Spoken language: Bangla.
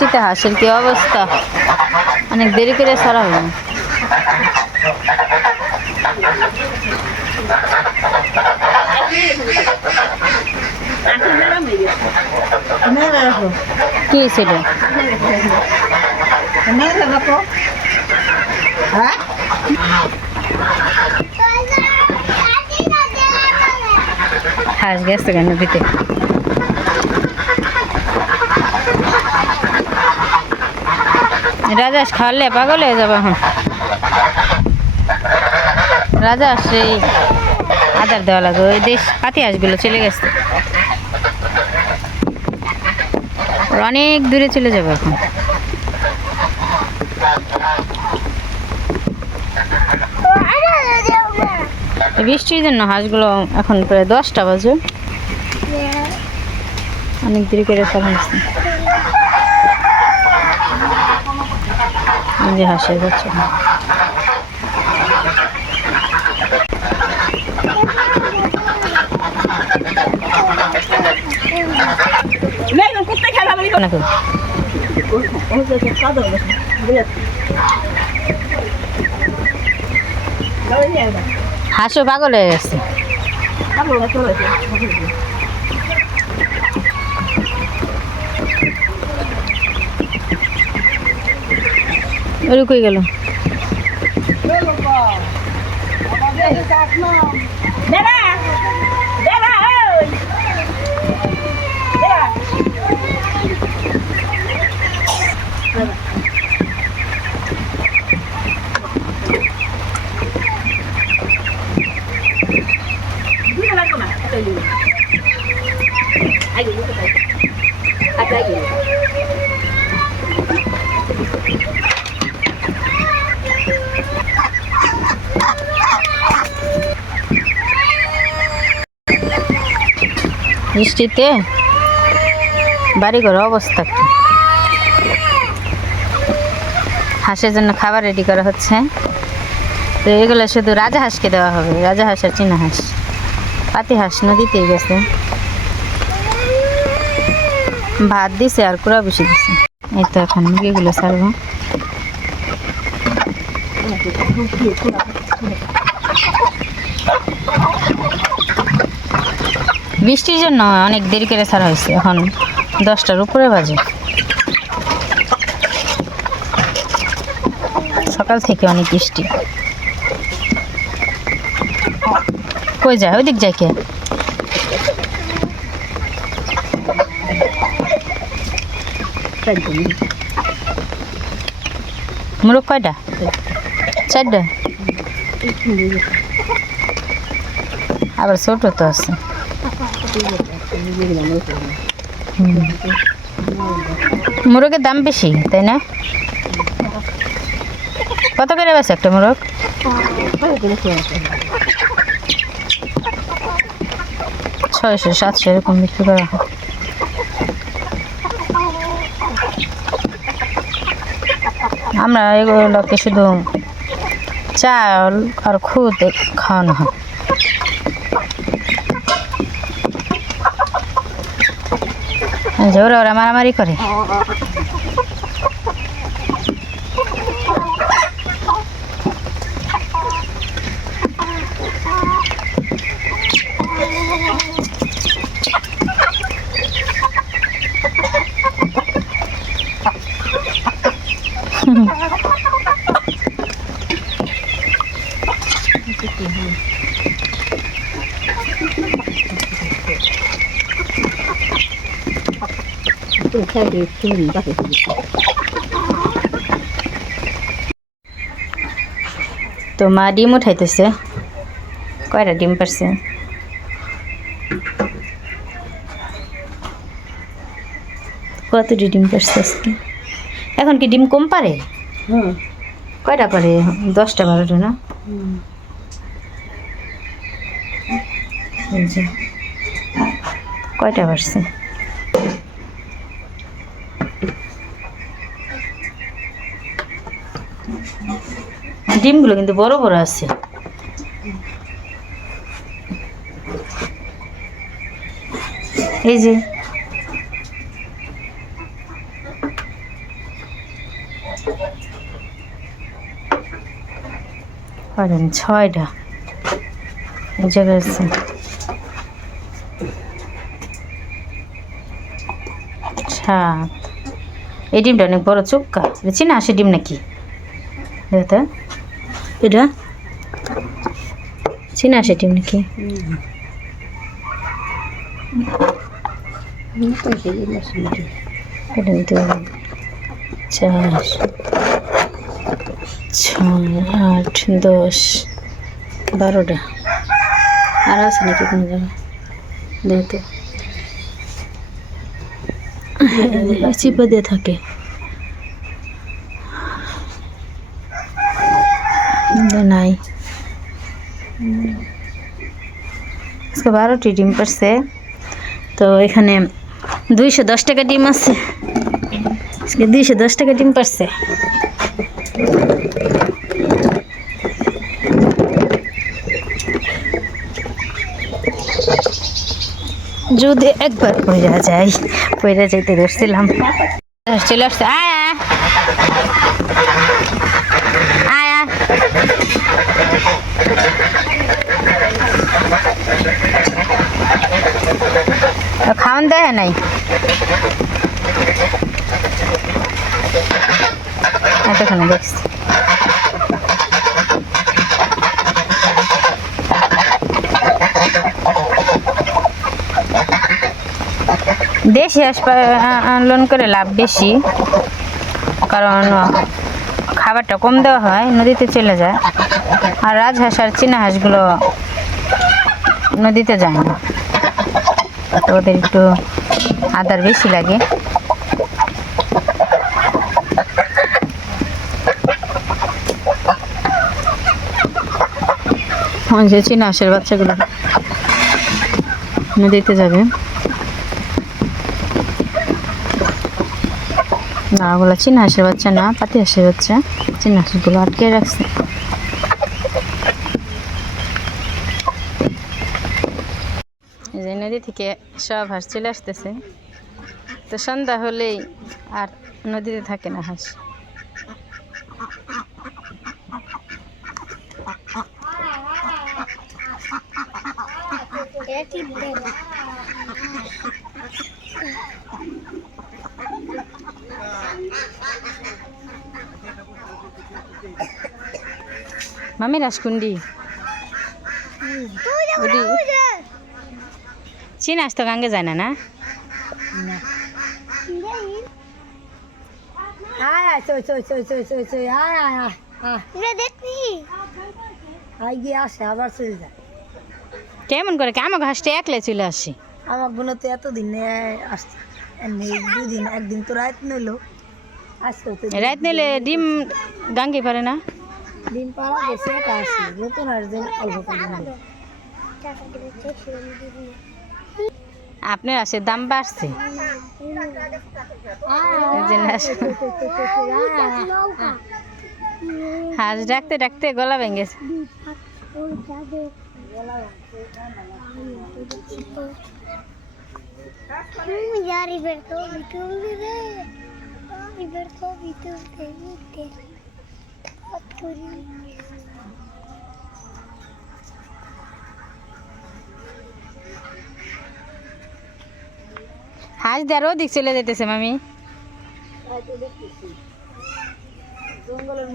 বৃষ্টিতে হাঁসের কি অবস্থা? অনেক দেরি করে মেয়েরা রাখো কি হ্যাঁ হাঁস গেছে কেন নদীতে রাজাস খাওয়ালে পাগল হয়ে যাবে এখন। রাজা সেই আদার দেওয়া লাগবে ওই দেশ পাতি হাঁসগুলো চলে গেছে। অনেক দূরে চলে যাবে এখন। বৃষ্টির জন্য হাঁসগুলো এখন প্রায় দশটা বাজে। অনেক দেরি করে ফেলা হচ্ছে এই যে হাসে যাচ্ছে বলি। নাকি পাগল হয়ে গেছে। ওই কই গেল? দাদা বৃষ্টিতে? বাড়ি ঘর অবস্থা কি? হাঁসের জন্য খাবার রেডি করা হচ্ছে। তো এগুলো শুধু রাজা হাঁসকে দেওয়া হবে। রাজা হাঁস আর চীনা হাঁস। পাতি হাঁস নদীতেই গেছে। ভাত দিছে আর কুড়া বসে দিছে। এই তো এখন মুরগিগুলো ছাড়বো। বৃষ্টির জন্য অনেক দেরি করে ছাড়া হয়েছে। এখন দশটার উপরে বাজে। সকাল থেকে অনেক বৃষ্টি। কই যায়? ওইদিক যায় কে? মুরগ কয়টা? চারটা? আবার ছোট তো আছে। মোরগের দাম বেশি, তাই না? কত করে বেছে একটা মোরগ? ছয়শো, সাতশো, এরকম বিক্রি করা হয়। আমরা এগুলোকে শুধু চাল আর খুদ খাওয়ানো হয়। এই যে ওরা ওরা মারামারি করে তো মা ডিম উঠাইতেছে। কয়টা ডিম পারছে? কতটি ডিম পারছে আজকে? এখন কি ডিম কম পারে? কয়টা পারে? দশটা বারোটা না? কয়টা পারছে ডিমগুলো কিন্তু বড় বড় আছে। এই যে। ছয়টা। এই জায়গায় আছে। সাত। এই ডিমটা অনেক বড় চোখকা চিনা আসে ডিম নাকি? দেখতে এটা? চিনা ডিম নাকি? চার, ছয়, আট, দশ, বারোটা। আর আছে নাকি কোনো জায়গায়? দেখতে চিপে দিয়ে থাকে কিন্তু নাই। আজকে বারোটি ডিম পারছে। তো এখানে দুইশো দশ টাকা ডিম আছে। আজকে দুইশো দশ টাকা ডিম পারছে। যদি একবার পইরা যাই পইরা যাইতে ধরছিলাম। চলে আসছে আয় আয় আয় আয়। খাওয়ান দেয় নাই। দেখছি। দেশি লোন করে লাভ বেশি, কারণ খাবারটা কম দেওয়া হয়, নদীতে চলে যায়। আর রাজহাঁস আর চীনা হাঁসগুলো নদীতে যায় না। তো ওদের একটু আদার বেশি লাগে। যে চীনা হাঁসের বাচ্চাগুলো। নদীতে যাবে। না, ওগুলো চীনা হাঁসের বাচ্চা না, পাতি হাঁসের বাচ্চা। চীনা হাঁসগুলো আটকে রাখছে এই যে নদী থেকে সব হাঁস চলে আসতেছে। তো সন্ধ্যা হলেই আর নদীতে থাকে না হাঁস। মামি রাসকুন্ডি ওডি চীন আস তো গাঙ্গে যায় না না? আয় গিয়ে আসে আবার চলে যায়। কেমন করে কি? আমাকে হাঁসটা একলে চলে আসি। আমার বোন তো এতদিন আসছে এমনি দুদিন একদিন তো রাত নিল। রাত নিলে ডিম গাঙ্গে পারে না? ডিম পাড়া গেছে এটা নতুন আসছে অল্প করে আপনার আসে দাম বাড়ছে। হাঁস ডাকতে ডাকতে গলা ভেঙেছে Ya Roberto, হাঁস দেরও দিক চলে যেতেছে মামি। জঙ্গলের